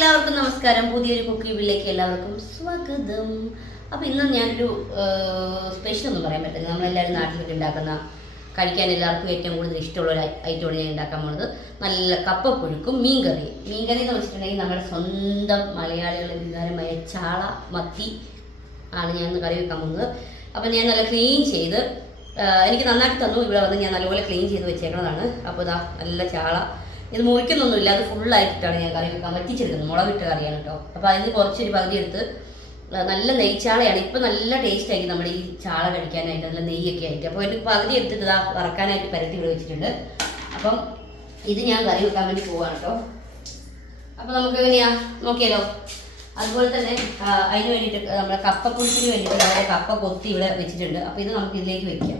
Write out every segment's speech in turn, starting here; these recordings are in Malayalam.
എല്ലാവർക്കും നമസ്കാരം. പുതിയൊരു കുക്കി വീട്ടിലേക്ക് എല്ലാവർക്കും സ്വാഗതം. അപ്പോൾ ഇന്ന് ഞാനൊരു സ്പെഷ്യൽ ഒന്നും പറയാൻ പറ്റില്ല. നമ്മളെല്ലാവരും നാട്ടിലൊക്കെ ഉണ്ടാക്കുന്ന, കഴിക്കാൻ എല്ലാവർക്കും ഏറ്റവും കൂടുതൽ ഇഷ്ടമുള്ള ഒരു ഐറ്റമാണ് ഞാൻ ഉണ്ടാക്കാൻ പോകുന്നത്. നല്ല കപ്പപ്പുഴുക്കും മീൻകറി. മീൻകറി എന്ന് വെച്ചിട്ടുണ്ടെങ്കിൽ നമ്മുടെ സ്വന്തം മലയാളികളുടെ വികാരമായ ചാള മത്തി ആണ് ഞാൻ ഇന്ന് കറി വെക്കാൻ പോകുന്നത്. അപ്പോൾ ഞാൻ നല്ല ക്ലീൻ ചെയ്ത്, എനിക്ക് നന്നായിട്ട് തന്നു. ഇവിടെ വന്ന് ഞാൻ നല്ലപോലെ ക്ലീൻ ചെയ്ത് വെച്ചേക്കുന്നതാണ്. അപ്പോൾ ഇതാ നല്ല ചാള. ഇത് മുറിക്കുന്നൊന്നുമില്ല, അത് ഫുള്ളായിട്ടിട്ടാണ് ഞാൻ കറി വെക്കാൻ വറ്റിച്ചെടുക്കുന്നത്. മുളകിട്ട കറിയാണ് കേട്ടോ. അപ്പോൾ അതിന് കുറച്ചൊരു പകുതി എടുത്ത്, നല്ല നെയ്ച്ചാളയാണ്. ഇപ്പം നല്ല ടേസ്റ്റ് ആയിരിക്കും നമ്മുടെ ഈ ചാള കഴിക്കാനായിട്ട്, നല്ല നെയ്യൊക്കെ ആയിട്ട്. അപ്പോൾ അതിന് പകുതി എടുത്തിട്ട് ഇതാ വറക്കാനായിട്ട് പരത്തി ഇവിടെ വെച്ചിട്ടുണ്ട്. അപ്പം ഇത് ഞാൻ കറി വെക്കാൻ വേണ്ടി പോവാണ് കേട്ടോ. അപ്പോൾ നമുക്ക് എങ്ങനെയാ നോക്കിയാലോ. അതുപോലെ തന്നെ അതിന് വേണ്ടിയിട്ട് നമ്മുടെ കപ്പപ്പുഴുക്കിന് വേണ്ടിയിട്ട് നമ്മുടെ കപ്പ കൊത്തി ഇവിടെ വെച്ചിട്ടുണ്ട്. അപ്പോൾ ഇത് നമുക്ക് ഇതിലേക്ക് വെക്കാം.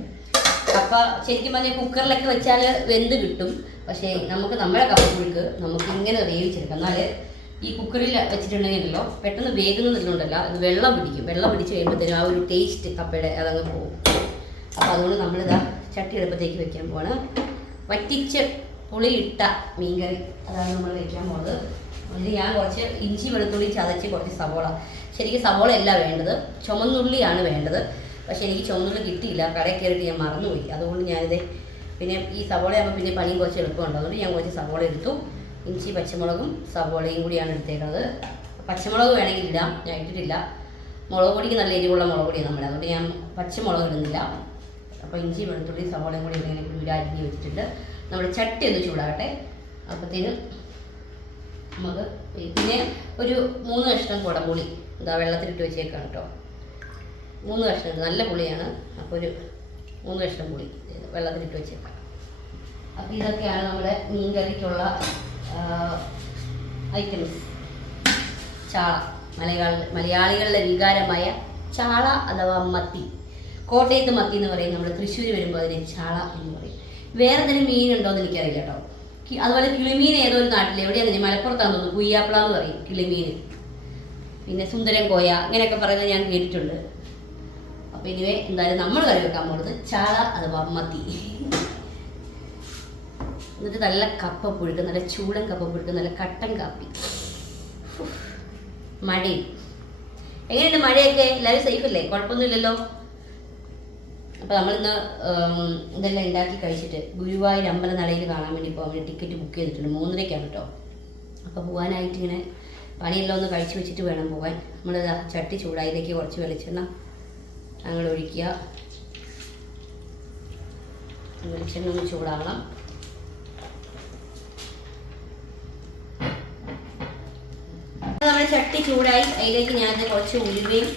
കപ്പ ശരിക്കും പറഞ്ഞാൽ കുക്കറിലൊക്കെ വെച്ചാൽ വെന്ത് കിട്ടും. പക്ഷേ നമുക്ക് നമ്മുടെ കപ്പപ്പുഴുക്ക് നമുക്ക് ഇങ്ങനെ വേവിച്ചെടുക്കാം. എന്നാൽ ഈ കുക്കറിൽ വെച്ചിട്ടുണ്ടെങ്കിലോ പെട്ടെന്ന് വേകുന്നതിലുണ്ടല്ല, അത് വെള്ളം പിടിക്കും. വെള്ളം പിടിച്ച് കഴിയുമ്പോഴത്തേനും ആ ഒരു ടേസ്റ്റ് കപ്പയുടെ അതങ്ങ് പോകും. അപ്പോൾ അതുകൊണ്ട് നമ്മളിതാ ചട്ടി എടുപ്പത്തേക്ക് വെക്കാൻ പോവാണ്. വറ്റിച്ച് പുളിയിട്ട മീൻകറി അതാണ് നമ്മൾ വെക്കാൻ പോകുന്നത്. അതിൽ ഞാൻ കുറച്ച് ഇഞ്ചി വെളുത്തുള്ളി ചതച്ച്, കുറച്ച് സവോള, ശരിക്കും സവോള അല്ല വേണ്ടത്, ചുമന്നുള്ളിയാണ് വേണ്ടത്. പക്ഷേ എനിക്ക് ചുമന്നുള്ളി കിട്ടിയില്ല, കടയിൽ കയറിയിട്ട് ഞാൻ മറന്നുപോയി. അതുകൊണ്ട് ഞാനിത് പിന്നെ ഈ സവോളയാകുമ്പോൾ പിന്നെ പണിയും കുറച്ച് എളുപ്പമുണ്ട്. അതുകൊണ്ട് ഞാൻ കുറച്ച് സവോള എടുത്തു. ഇഞ്ചി പച്ചമുളകും സവോളയും കൂടിയാണ് എടുത്തേക്കുന്നത്. പച്ചമുളക് വേണമെങ്കിൽ ഇടാം, ഞാൻ ഇട്ടിട്ടില്ല. മുളക് പൊടിക്ക് നല്ല എരിവുള്ള മുളക് പൊടിയാണ് നമ്മുടെ, അതുകൊണ്ട് ഞാൻ പച്ചമുളക് ഇടുന്നില്ല. അപ്പോൾ ഇഞ്ചി വെളുത്തുള്ളി സവോളയും കൂടി ഇങ്ങനെ അരിഞ്ഞ് വെച്ചിട്ടുണ്ട്. നമ്മുടെ ചട്ടി ഒന്ന് ചൂടാകട്ടെ. അപ്പോഴത്തേനും നമുക്ക് പിന്നെ ഒരു 3 കഷ്ണം കുടംപുളി ഇതാ വെള്ളത്തിലിട്ട് വെച്ചേക്കാണ് കേട്ടോ. 3 കഷ്ണം, നല്ല പുളിയാണ്. അപ്പോൾ ഒരു 3 കഷ്ണം പുളി വെള്ളത്തിലിട്ട് വെച്ചേക്കാം. അപ്പോൾ ഇതൊക്കെയാണ് നമ്മുടെ മീൻകറിക്കുള്ള ഐറ്റംസ്. ചാള, മലയാളികളുടെ വികാരമായ ചാള അഥവാ മത്തി. കോട്ടയത്ത് മത്തി എന്ന് പറയും, നമ്മൾ തൃശ്ശൂർ വരുമ്പോൾ അതിന് ചാള എന്ന് പറയും. വേറെ എന്തെങ്കിലും മീനുണ്ടോ എന്ന് എനിക്കറിയില്ല കേട്ടോ. അതുപോലെ കിളിമീൻ ഏതോ ഒരു നാട്ടിൽ എവിടെയാണ്, മലപ്പുറത്താണെന്ന് തോന്നുന്നു, കുയ്യാപ്പിള എന്ന് പറയും കിളിമീൻ. പിന്നെ സുന്ദരൻ കോയ അങ്ങനെയൊക്കെ പറയുന്നത് ഞാൻ കേട്ടിട്ടുണ്ട്. അപ്പോൾ ഇനിവേ എന്തായാലും നമ്മൾ കറി വെക്കാൻ പോകുന്നത് ചാള അഥവാ മത്തി. എന്നിട്ട് നല്ല കപ്പപ്പുഴുക്ക്, നല്ല ചൂടൻ കപ്പപ്പുഴുക്ക്, നല്ല കട്ടൻ കാപ്പി. മഴയും എങ്ങനെയുണ്ട്? മഴയൊക്കെ എല്ലാവരും സേഫ് അല്ലേ? കുഴപ്പമൊന്നുമില്ലല്ലോ. അപ്പോൾ നമ്മളിന്ന് ഇതെല്ലാം ഉണ്ടാക്കി കഴിച്ചിട്ട് ഗുരുവായൂർ അമ്പലനടയിൽ കാണാൻ വേണ്ടി പോകാൻ വേണ്ടി ടിക്കറ്റ് ബുക്ക് ചെയ്തിട്ടുണ്ട്. 3:30 കേട്ടോ. അപ്പോൾ പോകാനായിട്ട് ഇങ്ങനെ പണിയെല്ലാം ഒന്ന് കഴിച്ച് വെച്ചിട്ട് വേണം പോകാൻ. നമ്മൾ ചട്ടി ചൂടായിലേക്ക് കുറച്ച് വെളിച്ചെണ്ണ അങ്ങോട്ട് ഒഴിക്കുക. വെളിച്ചെണ്ണ ഒന്ന് ചൂടാകണം. നമ്മുടെ ചട്ടി ചൂടായി, അതിലേക്ക് ഞാൻ കുറച്ച് ഉലുവയും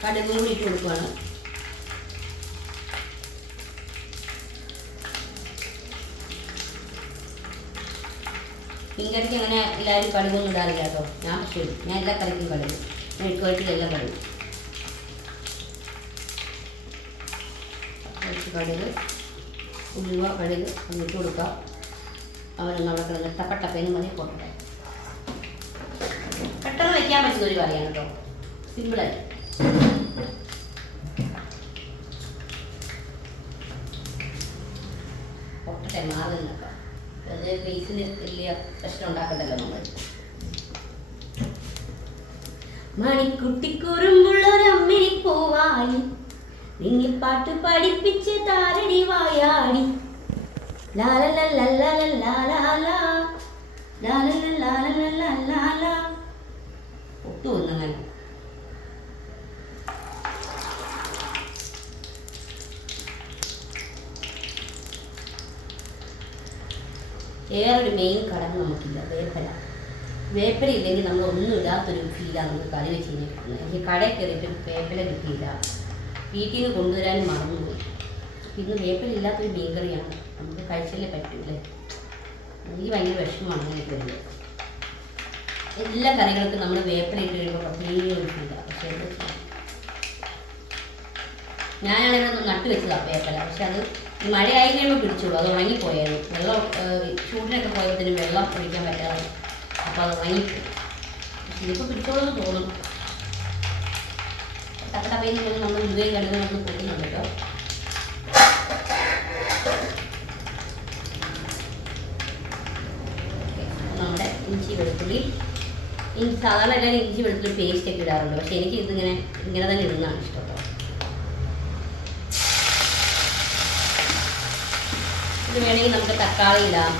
കടുകും കൂടി ഇട്ട് കൊടുക്കുകയാണ്. മീൻകറിക്ക് അങ്ങനെ എല്ലാവരും കടുകൊന്നും ഇടാറില്ല കേട്ടോ. ഞാൻ പക്ഷേ ഞാൻ എല്ലാ കറിക്കും കടുകും, ഞാൻ ഇട്ടുകഴിച്ചിലെല്ലാം കടുകും. കുറച്ച് കടുക്, ഉലുവ, കടുക് ഒന്നിട്ട് കൊടുക്കുക. അവരൊന്നും അവിടെ കിടന്ന് ടപ്പട്ടപ്പേന്ന് മതി പോട്ടെ. പെട്ടെന്ന് വയ്ക്കാൻ പറ്റുന്ന ഒരു കറിയാണ് കേട്ടോ, സിമ്പിളായി. പൊട്ടട്ടെ, മാറുന്നൊക്കെ അത് ഫേസിന് വലിയ പ്രശ്നം ഉണ്ടാക്കണ്ടല്ലോ നമ്മൾ. മണിക്കുട്ടിക്കുറുമ്പുള്ളൊരമ്മിണി പോവായി, നിങ്ങിപ്പാട്ട് പഠിപ്പിച്ച് താരടി വായാടി. ഒത്തു വന്നങ്ങനെ വേറൊരു മെയിൻ ഘടകം നമുക്കില്ല, വേപ്പല. വേപ്പല ഇല്ലെങ്കിൽ നമ്മൾ ഒന്നും ഇടാത്തൊരു ഫീലാണ് നമുക്ക് കറി വെച്ച് കഴിഞ്ഞാൽ കിട്ടുന്നത്. എനിക്ക് കടയിൽ കയറിയിട്ട് വേപ്പല കിട്ടിയില്ല, വീട്ടിൽ നിന്ന് കൊണ്ടുവരാനും മറന്നുപോയി. ഇന്ന് വേപ്പല ഇല്ലാത്തൊരു മീൻ കറിയാണ്, നമുക്ക് കഴിച്ചല്ലേ പറ്റൂല്ലേ. എനിക്ക് ഭയങ്കര വിഷമമാണ് അങ്ങനെയൊക്കെ വരുന്നത്. എല്ലാ കറികൾക്കും നമ്മൾ വേപ്പല ഇട്ട് കഴിയുമ്പോൾ പ്രത്യേക ഒരു ഫീലാണ്. പക്ഷേ ഞാനാണെങ്കിൽ ഒന്ന് നട്ടു വെച്ചതാണ് വേപ്പല. പക്ഷെ അത് ഈ മഴയായി കഴിയുമ്പോൾ പിടിച്ചോളൂ, അത് ഉണങ്ങിപ്പോയായിരുന്നു. വെള്ളം ചൂടിനൊക്കെ പോയതിനും വെള്ളം ഒഴിക്കാൻ പറ്റാതെ, അപ്പോൾ അത് ഉണങ്ങിപ്പോയി. പക്ഷെ ഇതിപ്പോൾ പിടിച്ചോളെന്ന് തോന്നും. ടപ്പടപ്പയിൽ നിന്ന് നമ്മൾ ഉരുവയും കടുകും നമ്മൾ കൂട്ടുന്നുണ്ട് കേട്ടോ. നമ്മുടെ ഇഞ്ചി വെളുത്തുള്ളി. സാധാരണ എല്ലാവരും ഇഞ്ചി വെളുത്തുള്ളി പേസ്റ്റ് ഒക്കെ ഇടാറുണ്ട്, പക്ഷെ എനിക്ക് ഇങ്ങനെ തന്നെ ഇടുന്നതാണ് ഇഷ്ടം കേട്ടോ. ഇത് വേണമെങ്കിൽ നമുക്ക് തക്കാളി ഇടാം,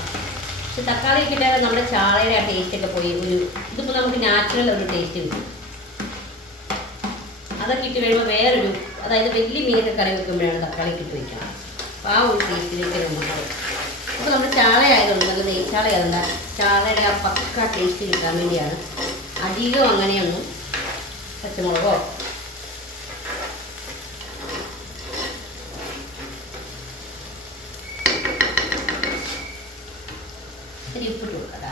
പക്ഷെ തക്കാളി ഒക്കെ ഇട്ടാൽ നമ്മുടെ ചാളയുടെ ആ ടേസ്റ്റൊക്കെ പോയി ഇതിപ്പോൾ നമുക്ക് നാച്ചുറൽ ഒരു ടേസ്റ്റ് കിട്ടും. അതൊക്കെ ഇട്ട് കഴിയുമ്പോൾ വേറൊരു, അതായത് വലിയ മീനൊക്കെ കറി വെക്കുമ്പോഴാണ് തക്കാളി ഇട്ട് വയ്ക്കണം. അപ്പോൾ ആ ഒരു ടേസ്റ്റിലേക്ക് നമുക്ക്. അപ്പോൾ നമ്മുടെ ചാളയായതുകൊണ്ട് നല്ല നെയ്ച്ചാളയായതുകൊണ്ട് ചാളയുടെ ആ പക്ക ടേസ്റ്റ് കിട്ടാൻ വേണ്ടിയാണ്. അധികം അങ്ങനെയൊന്നും പച്ചമുളകോ ഉപ്പിട്ട് കൊടുക്കട്ടാ.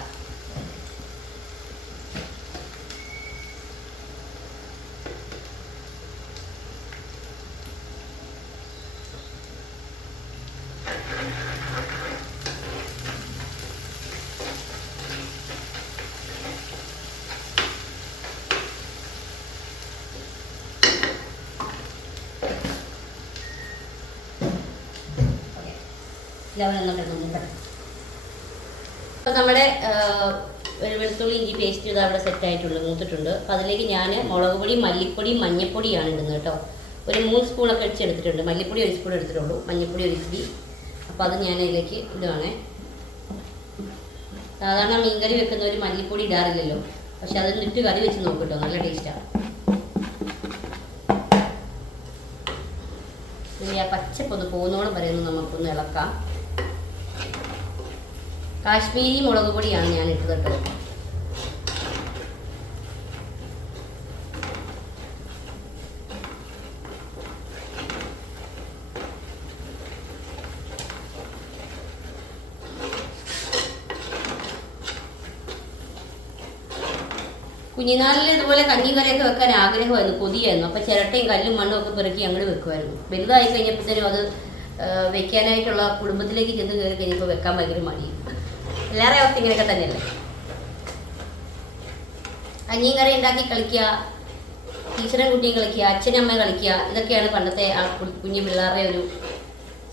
അപ്പോൾ നമ്മുടെ വെളുത്തുള്ളി ഇഞ്ചി പേസ്റ്റ് ചെയ്ത് അവിടെ സെറ്റായിട്ടുള്ളൂ, മൂത്തിട്ടുണ്ട്. അപ്പോൾ അതിലേക്ക് ഞാൻ മുളക് പൊടി, മല്ലിപ്പൊടി, മഞ്ഞൾപ്പൊടിയാണ് ഇടുന്നത് കേട്ടോ. ഒരു 3 സ്പൂണൊക്കെ വെച്ചെടുത്തിട്ടുണ്ട്. മല്ലിപ്പൊടി 1 സ്പൂൺ എടുത്തിട്ടുള്ളൂ, മഞ്ഞൾപ്പൊടി 1 സ്പൂൺ. അപ്പോൾ അത് ഞാൻ അതിലേക്ക് ഇടുവാണേ. സാധാരണ മീൻകറി വെക്കുന്നവർ മല്ലിപ്പൊടി ഇടാറില്ലല്ലോ, പക്ഷെ അത് ഇട്ട് കറി വെച്ച് നോക്കും കേട്ടോ, നല്ല ടേസ്റ്റാണ്. ആ പച്ചപ്പൊന്ന് പോകുന്നോളം വരെ ഒന്ന് നമുക്കൊന്ന് ഇളക്കാം. കാശ്മീരി മുളക് പൊടിയാണ് ഞാൻ ഇട്ടത് കേട്ടോ. കുഞ്ഞിനാളിൽ ഇതുപോലെ കഞ്ഞിയും കറിയൊക്കെ വെക്കാൻ ആഗ്രഹമായിരുന്നു, കൊതിയായിരുന്നു. അപ്പോൾ ചിരട്ടയും കല്ലും മണ്ണും ഒക്കെ പെറുക്കി അങ്ങോട്ട് വെക്കുമായിരുന്നു. വലുതായി കഴിഞ്ഞപ്പോഴത്തേനും അത് വെക്കാനായിട്ടുള്ള കുടുംബത്തിലേക്ക് ചെന്ന് കയറി കഴിഞ്ഞപ്പോൾ വെക്കാൻ ഭയങ്കര മടി. എല്ലാവരുടെ അവസ്ഥ ഇങ്ങനെയൊക്കെ തന്നെയല്ലേ. കഞ്ഞിയും കറി ഉണ്ടാക്കി കളിക്കുക, ടീച്ചറും കുട്ടിയും കളിക്കുക, അച്ഛനും അമ്മയും കളിക്കുക, ഇതൊക്കെയാണ് പണ്ടത്തെ ആ കുഞ്ഞു പിള്ളേരുടെ ഒരു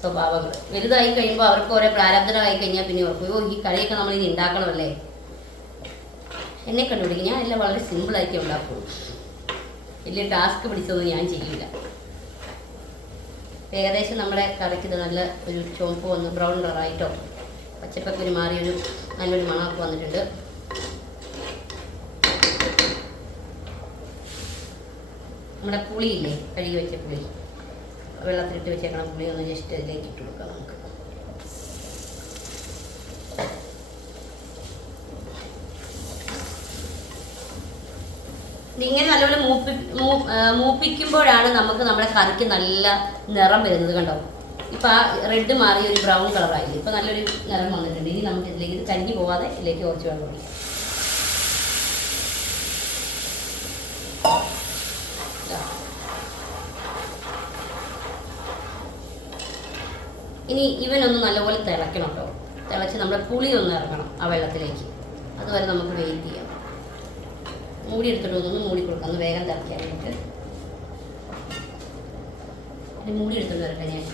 സ്വഭാവങ്ങൾ. വലുതായി കഴിയുമ്പോൾ അവർക്ക് ഓരോ പ്രാരബ്ധനമായി കഴിഞ്ഞാൽ പിന്നെ ഓർക്കും, ഈ കളിയൊക്കെ നമ്മളിനി ഉണ്ടാക്കണമല്ലേ. എന്നെ കണ്ടുപിടിക്കും, ഞാൻ എല്ലാം വളരെ സിമ്പിളാക്കി ഉണ്ടാക്കുള്ളൂ, വലിയ ടാസ്ക് പിടിച്ചതൊന്നും ഞാൻ ചെയ്യില്ല. ഏകദേശം നമ്മുടെ കറിക്ക് ഇത് നല്ല ഒരു ചുവപ്പ് വന്ന് ബ്രൗൺ കളറായിട്ടോ പച്ചപ്പൊക്കെ ഒരു മാറിയൊരു നല്ലൊരു മണമൊക്കെ വന്നിട്ടുണ്ട്. നമ്മുടെ പുളിയില്ലേ, കഴുകി വെച്ച പുളി, വെള്ളത്തിലിട്ട് വെച്ചേക്കണം പുളി ഒന്ന് ജസ്റ്റ് അതിലേക്ക് ഇട്ട് കൊടുക്കാം നമുക്ക്. ഇങ്ങനെ നല്ലപോലെ മൂപ്പിക്കുമ്പോഴാണ് നമുക്ക് നമ്മുടെ കറിക്ക് നല്ല നിറം വരുന്നത്. കണ്ടോ, ഇപ്പം ആ റെഡ് മാറി ഒരു ബ്രൗൺ കളറായി, ഇപ്പം നല്ലൊരു നിറം വന്നിട്ടുണ്ട്. ഇനി നമുക്ക് ഇതിലേക്ക് ഇത് കരിഞ്ഞു പോവാതെ ഇതിലേക്ക് കുറച്ച് വെള്ളം ഒഴിക്കാം. ഇനി ഇവനൊന്ന് നല്ലപോലെ തിളയ്ക്കണം കേട്ടോ. തിളച്ച് നമ്മുടെ പുളി ഒന്ന് ഇറങ്ങണം ആ വെള്ളത്തിലേക്ക്. അതുവരെ നമുക്ക് വെയിറ്റ് ചെയ്യാം. മൂടി എടുത്തിട്ട് ഒന്ന് മൂടി കൊടുക്കാം, ഒന്ന് വേഗം തിളയ്ക്കാൻ വേണ്ടിയിട്ട്. മൂടി എടുത്തിട്ട് വരട്ടെ ഞാൻ.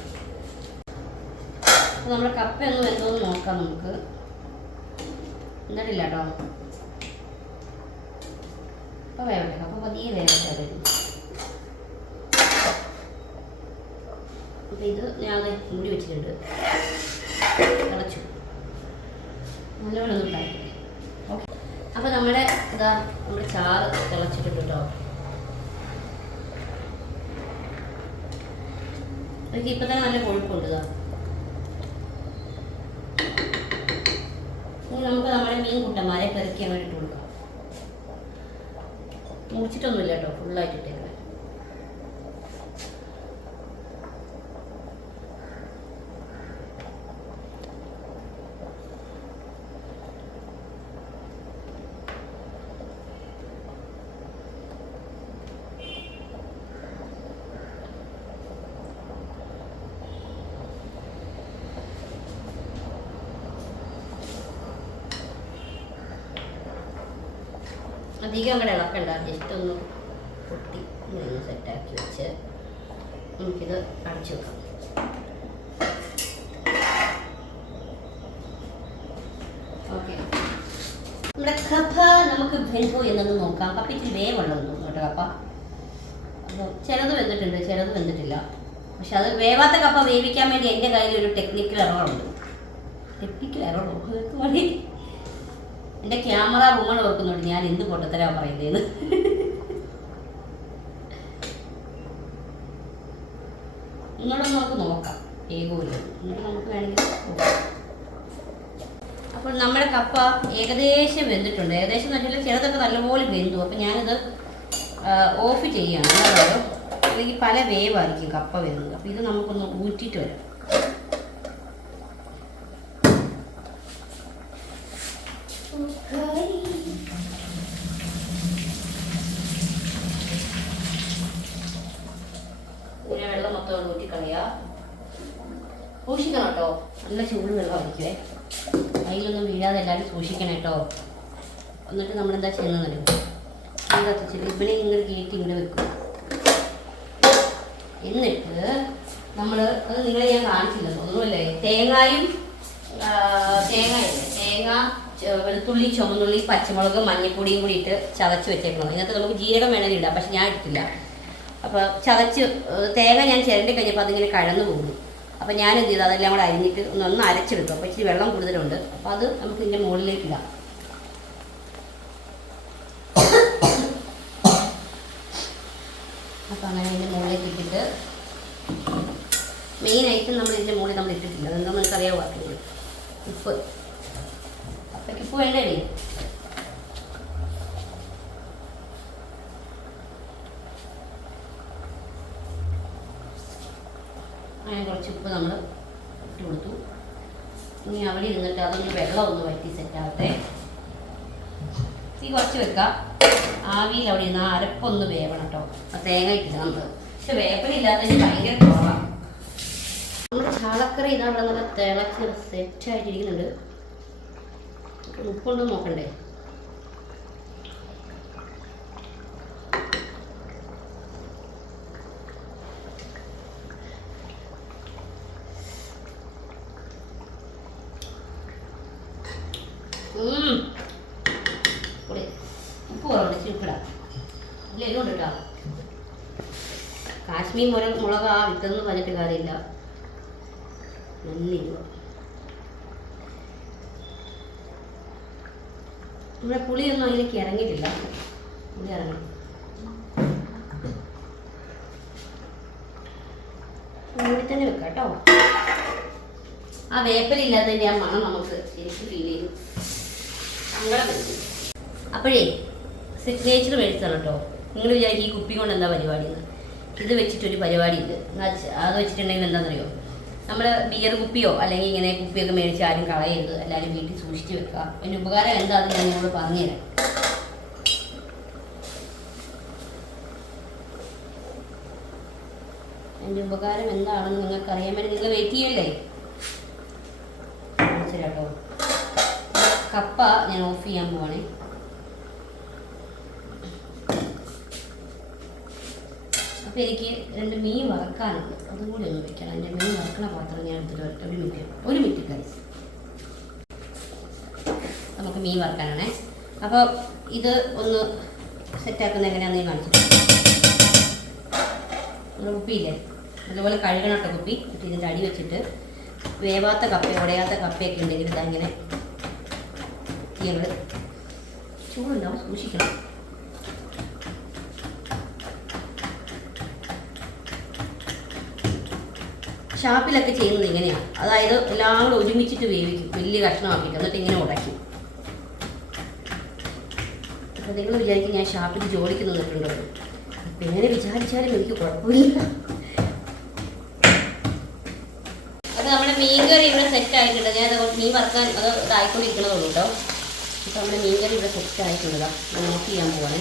അപ്പോൾ നമ്മുടെ കപ്പയൊന്നും എന്തോന്ന് നോക്കാം നമുക്ക്. എന്നിട്ടില്ല കേട്ടോ, അപ്പോൾ വേവട്ടെ, കപ്പ പതിയെ വേവട്ടെ വരും. അപ്പോൾ ഇത് ഞാൻ മൂടി വെച്ചിട്ടുണ്ട്, തിളച്ചു. നല്ലപോലെ ഒന്ന് തിളയ്ക്കട്ടെ. ഓക്കെ, അപ്പോൾ നമ്മുടെ ചാറ് തിളച്ചിട്ടുണ്ട് കേട്ടോ. എനിക്ക് ഇപ്പം തന്നെ നല്ല കൊഴുപ്പുണ്ട്. നമുക്ക് നമ്മുടെ മീൻ കുട്ടന്മാരെ പെറുക്കി അങ്ങനെ ഇട്ട് കൊടുക്കാം. മുറിച്ചിട്ടൊന്നുമില്ല കേട്ടോ, ഫുള്ളായിട്ടിട്ടേ. അധികം അങ്ങോട്ട് ഇളക്കണ്ട, ജസ്റ്റ് ഒന്ന് പൊട്ടി ഇങ്ങനെ സെറ്റാക്കി വെച്ച് നമുക്കിത് അടച്ചു വെക്കാം. ഓക്കെ, നമ്മുടെ കപ്പ നമുക്ക് വെന്തോ എന്നൊന്ന് നോക്കാം. കപ്പ ഇച്ചിരി വേവുള്ളതെന്ന് തോന്നുന്നു കേട്ടോ കപ്പ. അപ്പോൾ ചിലത് വെന്തിട്ടുണ്ട്, ചിലത് വെന്തിട്ടില്ല. പക്ഷെ അത് വേവാത്ത കപ്പ വേവിക്കാൻ വേണ്ടി എൻ്റെ കയ്യിൽ ഒരു ടെക്നിക്കൽ എററുണ്ട്. ടെക്നിക്കൽ എററോ മതി. എൻ്റെ ക്യാമറ വുമൺ ഓർക്കുന്നുണ്ട് ഞാൻ എന്ത് പൊട്ടത്തരാ പറയുന്നതെന്ന്. നിങ്ങളൊന്ന് നമുക്ക് നോക്കാം ഏകോല്ല, എന്നിട്ട് നമുക്ക് വേണമെങ്കിൽ നോക്കാം. അപ്പോൾ നമ്മുടെ കപ്പ ഏകദേശം വെന്തിട്ടുണ്ട്. ഏകദേശം എന്ന് വെച്ചാൽ ചിലതൊക്കെ നല്ലപോലെ വെന്തു. അപ്പോൾ ഞാനിത് ഓഫ് ചെയ്യുകയാണ്. അതായത് അല്ലെങ്കിൽ പല വേവായിരിക്കും കപ്പ വരുന്നത്. അപ്പോൾ ഇത് നമുക്കൊന്ന് ഊറ്റിയിട്ട് വരാം. ഇങ്ങനെ വെള്ളം മൊത്തം ഊറ്റിക്കളയാ. സൂക്ഷിക്കണം കേട്ടോ, നല്ല ചൂട് വെള്ളമായിരിക്കുമേ. അതിലൊന്നും വീഴാതെ എല്ലാവരും സൂക്ഷിക്കണം കേട്ടോ. എന്നിട്ട് നമ്മളെന്താ ചെയ്യുന്നതെന്നറിയോ, തീ കത്തിച്ചിട്ട് ഇവനെ ഇങ്ങനെ കയറ്റി ഇങ്ങനെ വെക്കും. എന്നിട്ട് നമ്മൾ അത് നിങ്ങളെ ഞാൻ കാണിച്ചില്ല തോന്നുന്നല്ലേ, തേങ്ങ, വെളുത്തുള്ളി, ചുവന്നുള്ളി, പച്ചമുളക്, മഞ്ഞൾപ്പൊടിയും കൂടി ഇട്ട് ചതച്ച് വെച്ചേക്കണം. ഇതിനകത്ത് നമുക്ക് ജീരകം വേണമെങ്കിൽ ഇടാം, പക്ഷെ ഞാൻ ഇട്ടില്ല. അപ്പോൾ തേങ്ങ ഞാൻ ചിരണ്ടി കഴിഞ്ഞപ്പോൾ അതിങ്ങനെ കഴന്നു പോകുന്നു. അപ്പോൾ ഞാൻ എന്ത് ചെയ്തു, അതെല്ലാം കൂടെ അരിഞ്ഞിട്ട് ഒന്ന് അരച്ചെടുക്കും. അപ്പോൾ ഇച്ചിരി വെള്ളം കൂടുതലുണ്ട്. അപ്പോൾ അത് നമുക്ക് ഇതിൻ്റെ മുകളിലേക്ക് ഇടാം. അപ്പോൾ അങ്ങനെ ഇതിൻ്റെ മുകളിലേക്ക് ഇട്ടിട്ട് മെയിനായിട്ട് നമ്മൾ ഇതിൻ്റെ മുകളിൽ നമ്മൾ ഇട്ടിട്ടില്ല. അതെന്താ നമുക്കറിയാമോ ആക്കുന്നത്, ഉപ്പ്. അപ്പോഴേക്ക് ഉപ്പ് വേണ്ടേ? അങ്ങനെ കുറച്ച് ഉപ്പ് നമ്മൾ ഇട്ട് കൊടുത്തു. ഇനി അവിടെ ഇരുന്നിട്ട് അതൊന്ന് വെള്ളം ഒന്ന് വറ്റി സെറ്റാകട്ടെ. തീ കുറച്ച് വെക്കാം. ആവിയിൽ അവിടെ ഇരുന്ന് അരപ്പൊന്ന് വേവണം കേട്ടോ. ആ തേങ്ങ ഇട്ടില്ല നമ്മൾ, പക്ഷെ വേപ്പനില്ലാത്തതിന് ഭയങ്കര കുറവാണ്. നമ്മുടെ ചാളക്കറി ഇതാ അവിടെ നല്ല തിളച്ച് സെറ്റായിട്ടിരിക്കുന്നുണ്ട്. ഉപ്പൊന്നും നോക്കണ്ടേ. ഉപ്പ് കുറവുണ്ട്, ചുക്കിടാം. ഇല്ല എല്ലാം കേട്ടോ. കാശ്മീർ മുളക് ആ വിത്തെന്ന് പറഞ്ഞിട്ട് കാര്യമില്ല, നല്ല എരിവ്. നമ്മുടെ പുളിയൊന്നും അതിലേക്ക് ഇറങ്ങിയിട്ടില്ല. പുളി ഇറങ്ങി ഇവിടെ തന്നെ വെക്കാം കേട്ടോ. ആ വേപ്പലില്ലാത്തതിൻ്റെ ആ മണം നമുക്ക് ശരിക്കും ഫീൽ ചെയ്തു, സങ്കടം വരുന്നു. അപ്പോഴേ സിഗ്നേച്ചർ മേടിച്ചാണ് കേട്ടോ. നിങ്ങൾ വിചാരിക്കും ഈ കുപ്പി കൊണ്ട് എന്താ പരിപാടിയെന്ന്. ഇത് വെച്ചിട്ടൊരു പരിപാടിയുണ്ട്. അത് വെച്ചിട്ടുണ്ടെങ്കിൽ എന്താണെന്നറിയോ, നമ്മൾ ബിയർ കുപ്പിയോ അല്ലെങ്കിൽ ഇങ്ങനെ കുപ്പിയൊക്കെ മേടിച്ച് ആരും കളയരുത്, എല്ലാവരും വീട്ടിൽ സൂക്ഷിച്ച് വെക്കുക. അതിൻ്റെ ഉപകാരം എന്താണെന്ന് ഞാൻ നിങ്ങളോട് പറഞ്ഞുതരാം. അതിൻ്റെ ഉപകാരം എന്താണെന്ന് നിങ്ങൾക്ക് അറിയാൻ വേണ്ടി നിങ്ങൾ വെയിറ്റ് ചെയ്യല്ലേ. കേട്ടോ, കപ്പ ഞാൻ ഓഫ് ചെയ്യാൻ പോവാണേ. അപ്പോൾ എനിക്ക് 2 മീൻ വറക്കാനുണ്ട്, അതും കൂടി ഒന്ന് വെക്കണം. എൻ്റെ മീൻ വറക്കണ പാത്രം ഞാൻ എടുത്തിട്ട് വരട്ടെ. ഒരു മിനിറ്റ് ഗൈസ്, നമുക്ക് മീൻ വറക്കാനാണേ. അപ്പോൾ ഇത് ഒന്ന് സെറ്റാക്കുന്നത് എങ്ങനെയാണെന്ന് ഞാൻ കാണിച്ചിട്ട്. കുപ്പിയില്ലേ, അതുപോലെ കഴുകണം കേട്ടോ കുപ്പി. എന്നിട്ട് ഇതിൻ്റെ അടി വെച്ചിട്ട് വേവാത്ത കപ്പ, ഉടയാത്ത കപ്പയൊക്കെ ഉണ്ടെങ്കിൽ ഇതങ്ങനെ ഞങ്ങൾ ചൂടുണ്ടാവും, സൂക്ഷിക്കണം. ഷാപ്പിലൊക്കെ ചെയ്യുന്നത് ഇങ്ങനെയാണ്. അതായത് എല്ലാം കൂടെ ഒരുമിച്ചിട്ട് വേവിക്കും, വലിയ കഷ്ണമാക്കിയിട്ട്, എന്നിട്ട് ഇങ്ങനെ ഉടയ്ക്കും. അപ്പോൾ നിങ്ങൾ വിചാരിക്കും ഞാൻ ഷാപ്പിൽ ജോലിക്ക് നിന്നിട്ടുണ്ടോ. അപ്പം എങ്ങനെ വിചാരിച്ചാലും എനിക്ക് കുഴപ്പമില്ല. അപ്പോൾ നമ്മുടെ മീൻകറി ഇവിടെ സെറ്റ് ആയിട്ടുണ്ട്. ഞാൻ മീൻ വറക്കാൻ അത് ഇതായിക്കൊണ്ടിരിക്കണതുള്ളൂ കേട്ടോ. അപ്പോൾ നമ്മുടെ മീൻകറി ഇവിടെ സെറ്റ് ആയിട്ടുള്ളതാ. ഞാൻ ഓഫ് ചെയ്യാൻ പോവാണ്.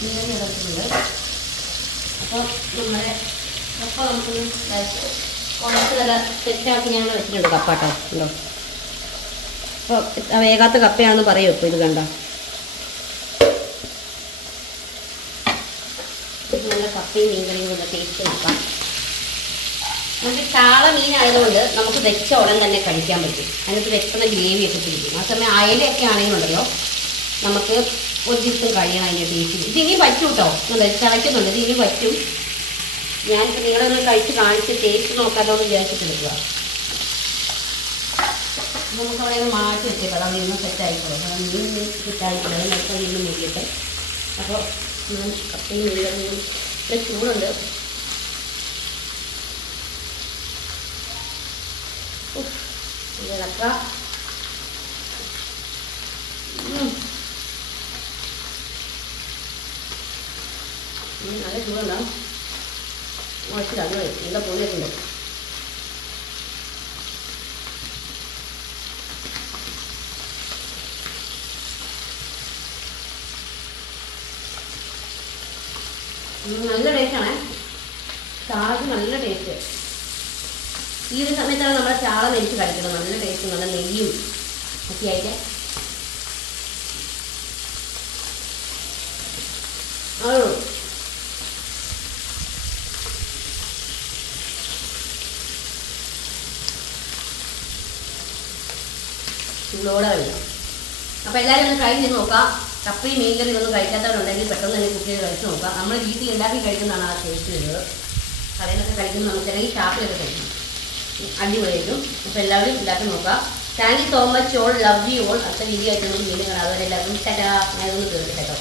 മീൻകറി ഇറക്കുന്നത്. അപ്പോൾ നമ്മുടെ കപ്പ നമുക്കൊന്ന് കുറച്ച് നല്ല സെറ്റാക്കി ഞാൻ വെച്ചിട്ടുണ്ട് കപ്പാട്ടോ ഉണ്ടോ. അപ്പോൾ വേഗാത്ത കപ്പയാണെന്ന് പറയും ഇപ്പോൾ ഇത് കണ്ടോ. നല്ല കപ്പയും മീൻകറിയും കൂടെ ടേസ്റ്റ് നോക്കാം. നമുക്ക് ചാള മീനായതുകൊണ്ട് നമുക്ക് വെച്ച ഉടൻ തന്നെ കഴിക്കാൻ പറ്റും. അതിനകത്ത് വെക്കുന്ന ഗ്രേവിയൊക്കെ പിടിക്കും. ആ സമയം അയലയൊക്കെ ആണെങ്കിലുണ്ടല്ലോ നമുക്ക് ഒരു ദിവസം കഴിയണം അതിൻ്റെ ടേസ്റ്റ്. ഇതിനി പറ്റും കേട്ടോ, തിളയ്ക്കുന്നുണ്ട്, ഇതിനി പറ്റും. ഞാനിപ്പോൾ നിങ്ങളൊന്ന് കഴിച്ച് കാണിച്ച് ടേസ്റ്റ് നോക്കാത്തോന്ന് വിചാരിച്ചിട്ടെടുക്കുക. നമുക്ക് അവിടെ നിന്ന് മാറ്റി വെച്ചേക്കാം. അത് ഇന്ന് സെറ്റായിക്കോളൂ. കാരണം മീൻ സെറ്റായിക്കോളൂ. അതിനൊക്കെ ഇന്ന് മുരിയിട്ട് അപ്പോൾ ഞാൻ കപ്പയും മീനും ഇവിടെ ചൂടുണ്ട്. ഇളക്ക നല്ല ചൂടുണ്ടോ കുറച്ചിട്ട് അത് നല്ല പൊളിയിട്ടുണ്ട്. നല്ല ടേസ്റ്റാണ്. ചാളക്ക് നല്ല ടേസ്റ്റ്. ഈ ഒരു സമയത്താണ് നമ്മുടെ ചാള നെരിച്ച് കഴിക്കുന്നത്. നല്ല ടേസ്റ്റ്, നല്ല നെയ്യും ഒക്കെ ആയിട്ട്. ചൂടോടെ കഴിക്കാം. അപ്പോൾ എല്ലാവരും ഒന്ന് ട്രൈ ചെയ്ത് നോക്കാം. കപ്പയും മീൻകറി ഒന്നും കഴിക്കാത്തവരുണ്ടെങ്കിൽ പെട്ടെന്ന് തന്നെ കുക്ക് ചെയ്ത് കഴിച്ച് നോക്കാം. നമ്മൾ വീട്ടിൽ ഉണ്ടാക്കി കഴിക്കുന്നതാണ് ആ ടേസ്റ്റ് വരുന്നത്. കടയിൽ നിന്നൊക്കെ കഴിക്കുമ്പോൾ നമുക്ക് അല്ലെങ്കിൽ ഷാപ്പിലൊക്കെ കഴിക്കും, അടിപൊളിയായിരിക്കും. അപ്പോൾ എല്ലാവരും ഉണ്ടാക്കി നോക്കാം. Thank you so much all, love you all. അടുത്ത വീഡിയോ ആയിട്ട് നമുക്ക് വീണ്ടും കാണാം. അതുവരെ എല്ലാവർക്കും ഞാനൊന്ന് കേൾക്കട്ടെ കേട്ടോ.